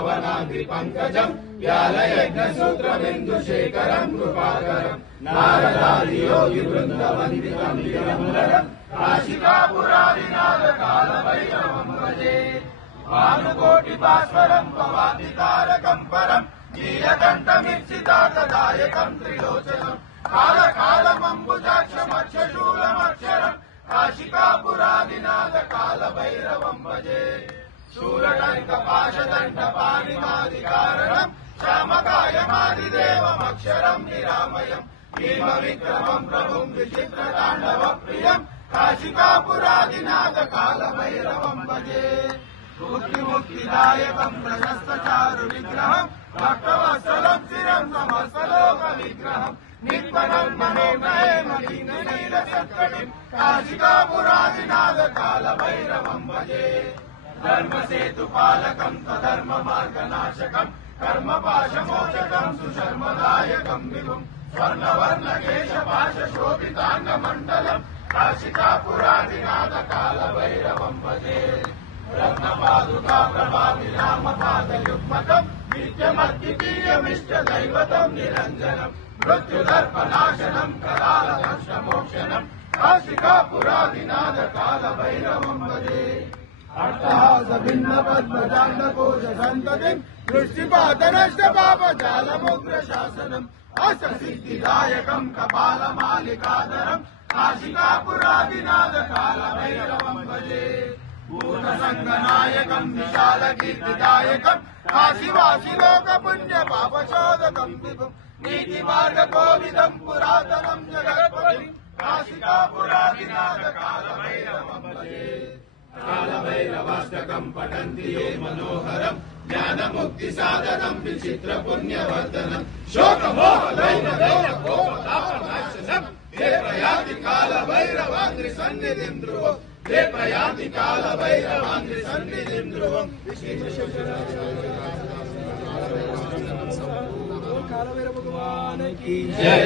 पावनांग्रि पंकजम् व्यालयज्ञ सूत्र बिंदु शेखरम् कृपाकरम् नारदादि योगी वृंद वंदितम् निरन्तरम् काशिकापुरादिनाथ काल भैरवम् भजे भानुकोटि भास्वरम् भवाति तारकम् परम् नीलकण्ठमीप्सितार्थदायकम् त्रिलोचनम् कालकालमम्बुजाक्षमक्षशूलमक्षरम् काशिकापुरादिनाथ काल भैरवम् भजे शूलटङ्कपाशदण्डपाणिमादिकारणम् श्यामकायमादिदेवमक्षरम् निरामयम् भीमविक्रमम् प्रभुम् विचित्रताण्डवप्रियम् काशिकापुरादिनाथ काल भैरवम् भजे मुक्तिदायकम् प्रशस्तचारु विग्रहम् भक्तवत्सलम् चिरम् समस्तलोक विग्रहम् निर्मलम् मनोनयनलीलसत्कटिम् काशिकापुरादिनाथ काल भैरवम् भजे धर्मसेतुपालकम् स्वधर्म मार्गनाशकम् कर्मपाशमोचकम् सुशर्मदायकम् विभुम् स्वर्णवर्णकेशपाशशोभिताङ्गमण्डलम् काशिकापुरादिनाथ काल भैरवम् भजे रत्नपादुका प्रभाविरामपादयुग्मकम् नित्यमद्वितीयमिष्टदैवतम् निरञ्जनम् मृत्युदर्पनाशनम् करालदंशमोक्षणम् काशिकापुरादिनाथ काल भैरवम् भजे अर्थहासभिन्नपद्मजाण्डकोशसन्ततिम् दृष्टिपातनष्टपापजालमुग्रशासनम् अष्टसिद्धिदायकम् कपालमालिकाधरम् काशिकापुरादिनाथ काल भैरवम् भजे पूर्णसङ्गनायकम् विशालकीर्तिदायकम् काशीवासिलोकपुण्यपापशोधकम् विभुम् नीतिमार्गकोविदम् पुरातनम् जगत्पतिम् काशिकापुरादिनाथ काल भैरवम् भजे कालभैरवाष्टकम् पठन्ति ये मनोहरम् ज्ञानमुक्तिसाधनम् विचित्रपुण्यवर्धनम् शोकमोहदैन्यकोपतापनाशनम् ते प्रयाति कालभैरवाङ्घ्रि सन्निधिम् ध्रुवम् ते प्रयाति कालभैरवाङ्घ्रि सन्निधिम् ध्रुवम् कालभैरव भगवान की जय।